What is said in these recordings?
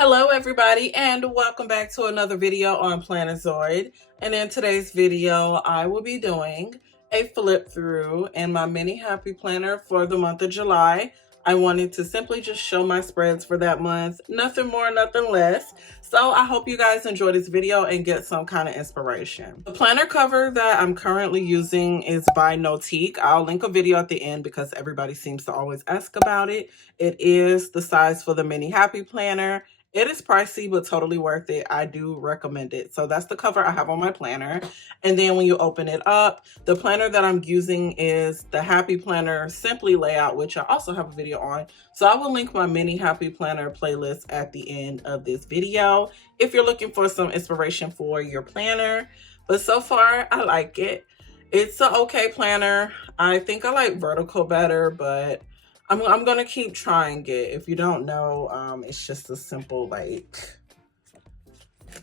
Hello everybody and welcome back to another video on Plannerzoid. And in today's video, I will be doing a flip through in my mini happy planner for the month of July. I wanted to simply just show my spreads for that month, nothing more, nothing less. So I hope you guys enjoy this video and get some kind of inspiration. The planner cover that I'm currently using is by Notique. I'll link a video at the end because everybody seems to always ask about it. It is the size for the mini happy planner. It is pricey, but totally worth it. I do recommend it. So that's the cover I have on my planner. And then when you open it up, the planner that I'm using is the Happy Planner Simply layout, which I also have a video on. So I will link my mini Happy Planner playlist at the end of this video if you're looking for some inspiration for your planner. But so far, I like it. It's an okay planner. I think I like vertical better, but I'm gonna keep trying it. If you don't know, it's just a simple, like,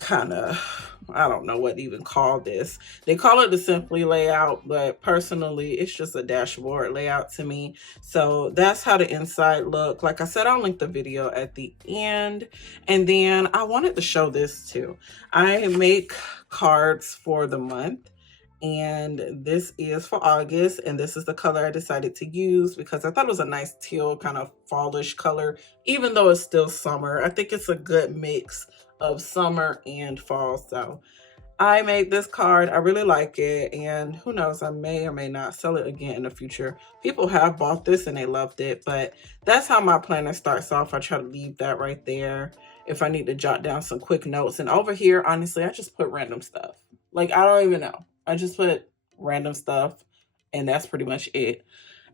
kind of, I don't know what to even call this. They call it the Simply layout, but personally, it's just a dashboard layout to me. So that's how the inside look. Like I said, I'll link the video at the end. And then I wanted to show this too. I make cards for the month. And this is for August, and this is the color I decided to use because I thought it was a nice teal kind of fallish color, even though it's still summer. I think it's a good mix of summer and fall. So I made this card. I really like it, and who knows, I may or may not sell it again in the future. People have bought this and they loved it, but that's how my planner starts off. I try to leave that right there if I need to jot down some quick notes. And over here, honestly, I just put random stuff. Like, I don't even know. I just put random stuff and that's pretty much it.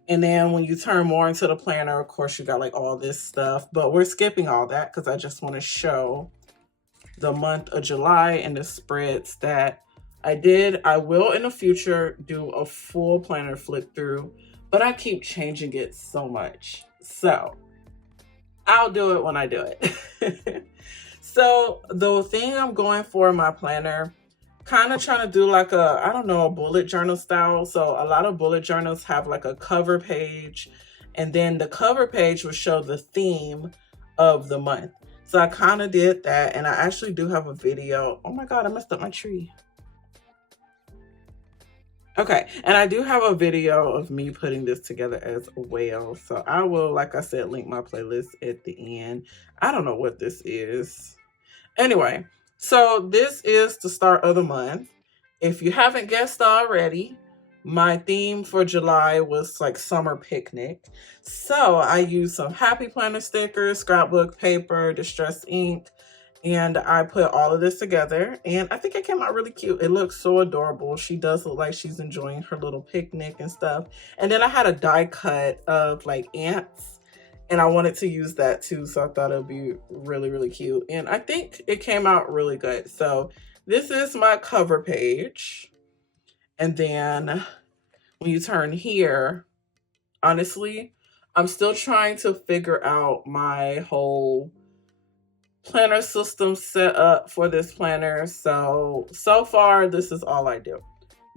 And then when you turn more into the planner, of course, you got like all this stuff, but we're skipping all that because I just want to show the month of July and the spreads that I did. I will in the future do a full planner flip through, but I keep changing it so much. So I'll do it when I do it. So the thing I'm going for in my planner, kind of trying to do like a, I don't know, a bullet journal style. So a lot of bullet journals have like a cover page, and then the cover page will show the theme of the month. So I kind of did that, and I actually do have a video. Oh my God, I messed up my tree. Okay, and I do have a video of me putting this together as well. So I will, like I said, link my playlist at the end. I don't know what this is. Anyway, so this is the start of the month. If you haven't guessed already, my theme for July was like summer picnic. So I used some Happy Planner stickers, scrapbook paper, distress ink, and I put all of this together, and I think it came out really cute. It looks so adorable. She does look like she's enjoying her little picnic and stuff. And then I had a die cut of like ants, and I wanted to use that too, so I thought it would be really, really cute. And I think it came out really good. So this is my cover page. And then when you turn here, honestly, I'm still trying to figure out my whole planner system set up for this planner. So far, this is all I do.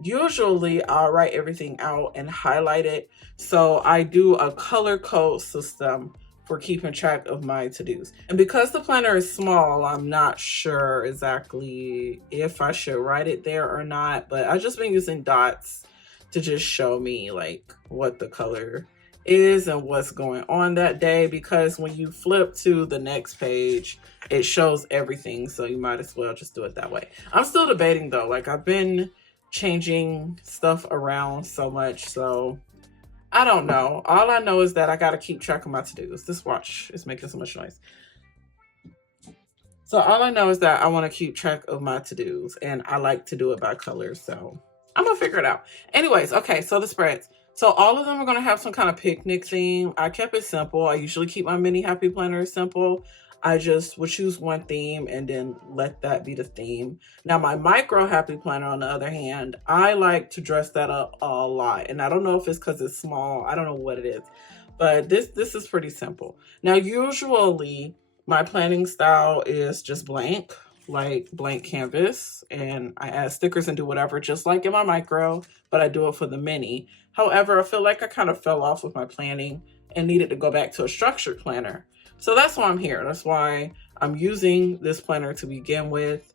Usually I'll write everything out and highlight it. So I do a color code system for keeping track of my to-dos. And because the planner is small, I'm not sure exactly if I should write it there or not, but I've just been using dots to just show me like what the color is and what's going on that day, because when you flip to the next page, it shows everything. So you might as well just do it that way. I'm still debating though. Like, I've been changing stuff around so much, so I don't know. All I know is that I got to keep track of my to-dos. This watch is making so much noise. So all I know is that I want to keep track of my to-dos, and I like to do it by color, so I'm gonna figure it out. Anyways, okay, so the spreads. So all of them are gonna have some kind of picnic theme. I kept it simple. I usually keep my mini happy planner simple. I just would choose one theme and then let that be the theme. Now my micro happy planner, on the other hand, I like to dress that up a lot. And I don't know if it's because it's small. I don't know what it is. But this is pretty simple. Now usually my planning style is just blank, like blank canvas, and I add stickers and do whatever, just like in my micro, but I do it for the mini. However, I feel like I kind of fell off with my planning and needed to go back to a structured planner. So that's why I'm here. That's why I'm using this planner to begin with.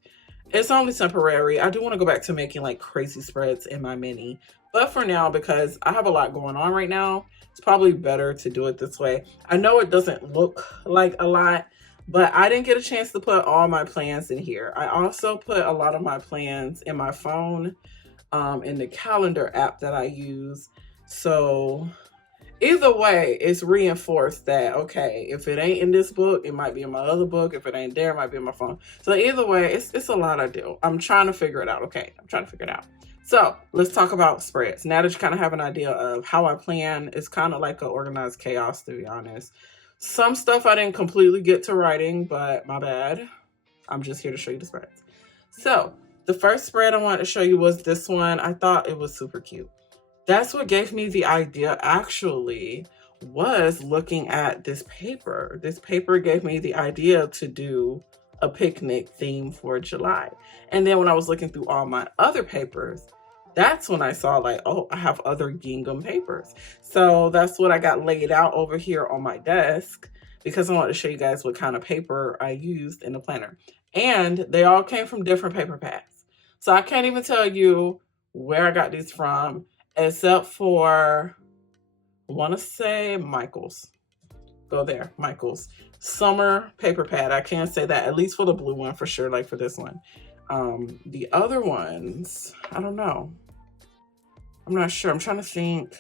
It's only temporary. I do want to go back to making like crazy spreads in my mini. But for now, because I have a lot going on right now, it's probably better to do it this way. I know it doesn't look like a lot, but I didn't get a chance to put all my plans in here. I also put a lot of my plans in my phone, in the calendar app that I use. So either way, it's reinforced that, okay, if it ain't in this book, it might be in my other book. If it ain't there, it might be in my phone. So either way, it's a lot I do. I'm trying to figure it out. Okay, I'm trying to figure it out. So let's talk about spreads. Now that you kind of have an idea of how I plan, it's kind of like an organized chaos, to be honest. Some stuff I didn't completely get to writing, but my bad. I'm just here to show you the spreads. So the first spread I wanted to show you was this one. I thought it was super cute. That's what gave me the idea, actually, was looking at this paper. This paper gave me the idea to do a picnic theme for July. And then when I was looking through all my other papers, that's when I saw like, oh, I have other gingham papers. So that's what I got laid out over here on my desk, because I wanted to show you guys what kind of paper I used in the planner. And they all came from different paper pads. So I can't even tell you where I got these from, except for, I want to say Michael's. Go there, Michael's. Summer paper pad. I can't say that, at least for the blue one for sure, like for this one. The other ones, I don't know. I'm not sure. I'm trying to think.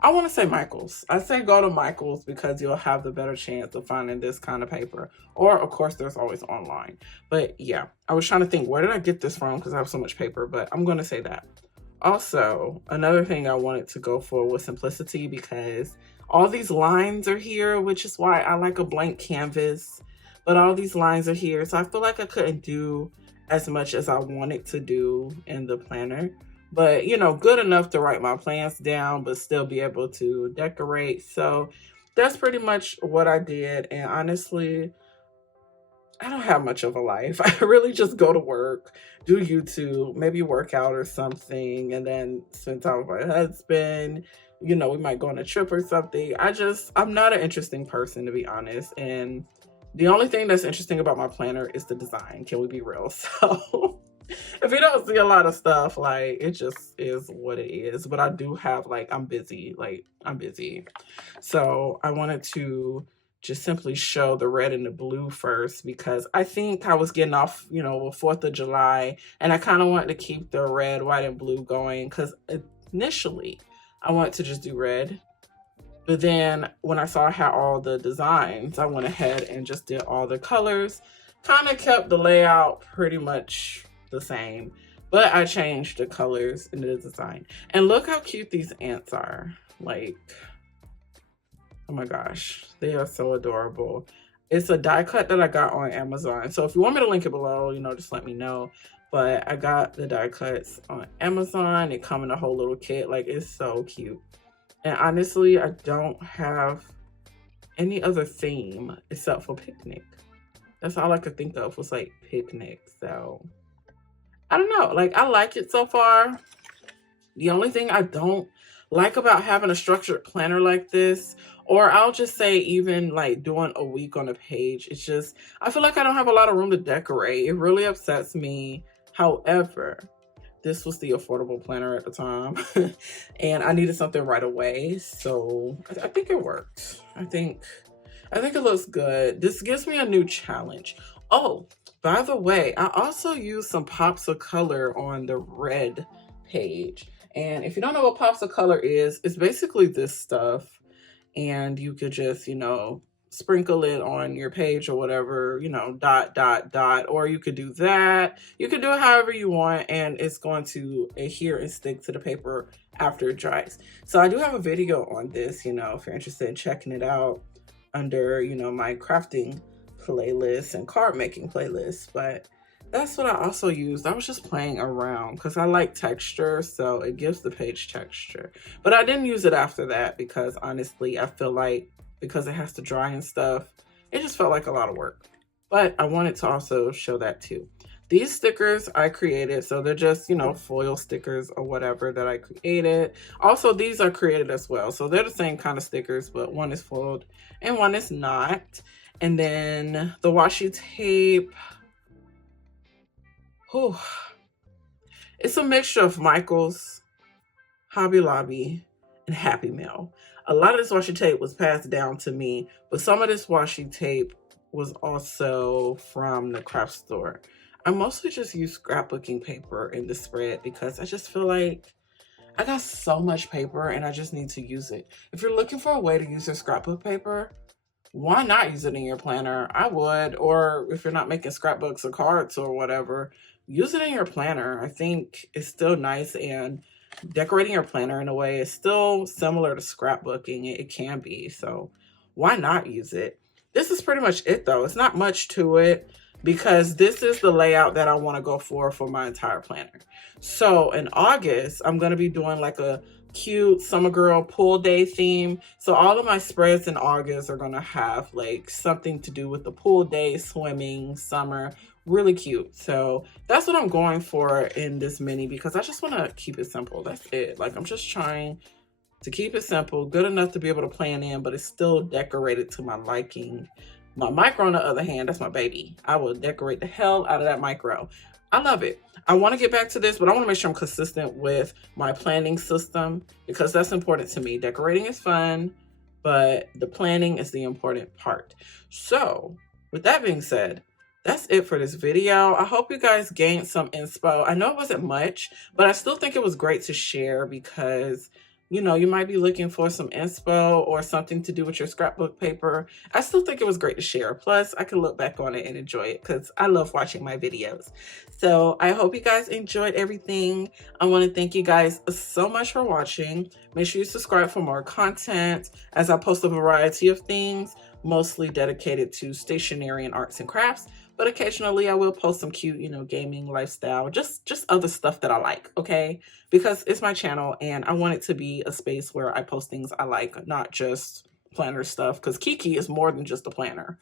I want to say Michael's. I say go to Michael's because you'll have the better chance of finding this kind of paper. Or, of course, there's always online. But, yeah, I was trying to think, where did I get this from? Because I have so much paper, but I'm going to say that. Also, another thing I wanted to go for was simplicity, because all these lines are here, which is why I like a blank canvas. But all these lines are here, so I feel like I couldn't do as much as I wanted to do in the planner. But, you know, good enough to write my plans down, but still be able to decorate. So that's pretty much what I did. And honestly, I don't have much of a life. I really just go to work, do YouTube, maybe work out or something, and then spend time with my husband. You know, we might go on a trip or something. I'm not an interesting person, to be honest. And the only thing that's interesting about my planner is the design. Can we be real? So if you don't see a lot of stuff, like, it just is what it is. But I do have, like, I'm busy. So I wanted to just simply show the red and the blue first, because I think I was getting off, you know, 4th of July, and I kind of wanted to keep the red, white, and blue going, because initially I wanted to just do red. But then when I saw I had all the designs, I went ahead and just did all the colors. Kind of kept the layout pretty much the same, but I changed the colors in the design. And look how cute these ants are. Like, oh my gosh, they are so adorable. It's a die cut that I got on Amazon. So if you want me to link it below, you know, just let me know. But I got the die cuts on Amazon. They come in a whole little kit. Like, it's so cute. And honestly, I don't have any other theme except for picnic. That's all I could think of was like picnic. So I don't know. Like, I like it so far. The only thing I don't like about having a structured planner like this, or I'll just say even like doing a week on a page, it's just, I feel like I don't have a lot of room to decorate. It really upsets me. However, this was the affordable planner at the time and I needed something right away. So I think it worked. I think it looks good. This gives me a new challenge. Oh, by the way, I also used some pops of color on the red page. And if you don't know what pops of color is, it's basically this stuff. And you could just, you know, sprinkle it on your page or whatever, you know, dot, dot, dot, or you could do that. You could do it however you want, and it's going to adhere and stick to the paper after it dries. So I do have a video on this, you know, if you're interested in checking it out under, you know, my crafting playlist and card making playlist. But that's what I also used. I was just playing around because I like texture, so it gives the page texture. But I didn't use it after that because honestly, I feel like because it has to dry and stuff, it just felt like a lot of work. But I wanted to also show that too. These stickers I created, so they're just, you know, foil stickers or whatever that I created. Also, these are created as well. So they're the same kind of stickers, but one is foiled and one is not. And then the washi tape. Whew. It's a mixture of Michael's, Hobby Lobby, and Happy Meal. A lot of this washi tape was passed down to me, but some of this washi tape was also from the craft store. I mostly just use scrapbooking paper in the spread because I just feel like I got so much paper and I just need to use it. If you're looking for a way to use your scrapbook paper, why not use it in your planner? I would. Or if you're not making scrapbooks or cards or whatever, use it in your planner. I think it's still nice, and decorating your planner in a way is still similar to scrapbooking. It can be. So why not use it? This is pretty much it though. It's not much to it because this is the layout that I want to go for my entire planner. So in August, I'm going to be doing like a cute summer girl pool day theme. So all of my spreads in August are gonna have like something to do with the pool day, swimming, summer, really cute. So that's what I'm going for in this mini because I just want to keep it simple. That's it. Like I'm just trying to keep it simple, good enough to be able to plan in, but it's still decorated to my liking. My micro, on the other hand, that's my baby. I will decorate the hell out of that micro. I love it. I want to get back to this, but I want to make sure I'm consistent with my planning system because that's important to me. Decorating is fun, but the planning is the important part. So with that being said, that's it for this video. I hope you guys gained some inspo. I know it wasn't much, but I still think it was great to share because you know, you might be looking for some inspo or something to do with your scrapbook paper. I still think it was great to share. Plus, I can look back on it and enjoy it because I love watching my videos. So I hope you guys enjoyed everything. I want to thank you guys so much for watching. Make sure you subscribe for more content as I post a variety of things, mostly dedicated to stationery and arts and crafts. But occasionally I will post some cute, you know, gaming, lifestyle, just other stuff that I like, okay? Because it's my channel and I want it to be a space where I post things I like, not just planner stuff, because Keke is more than just a planner.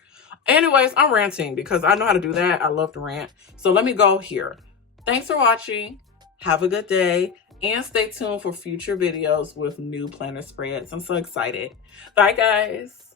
Anyways, I'm ranting because I know how to do that. I love to rant. So let me go here. Thanks for watching. Have a good day. And stay tuned for future videos with new planner spreads. I'm so excited. Bye, guys.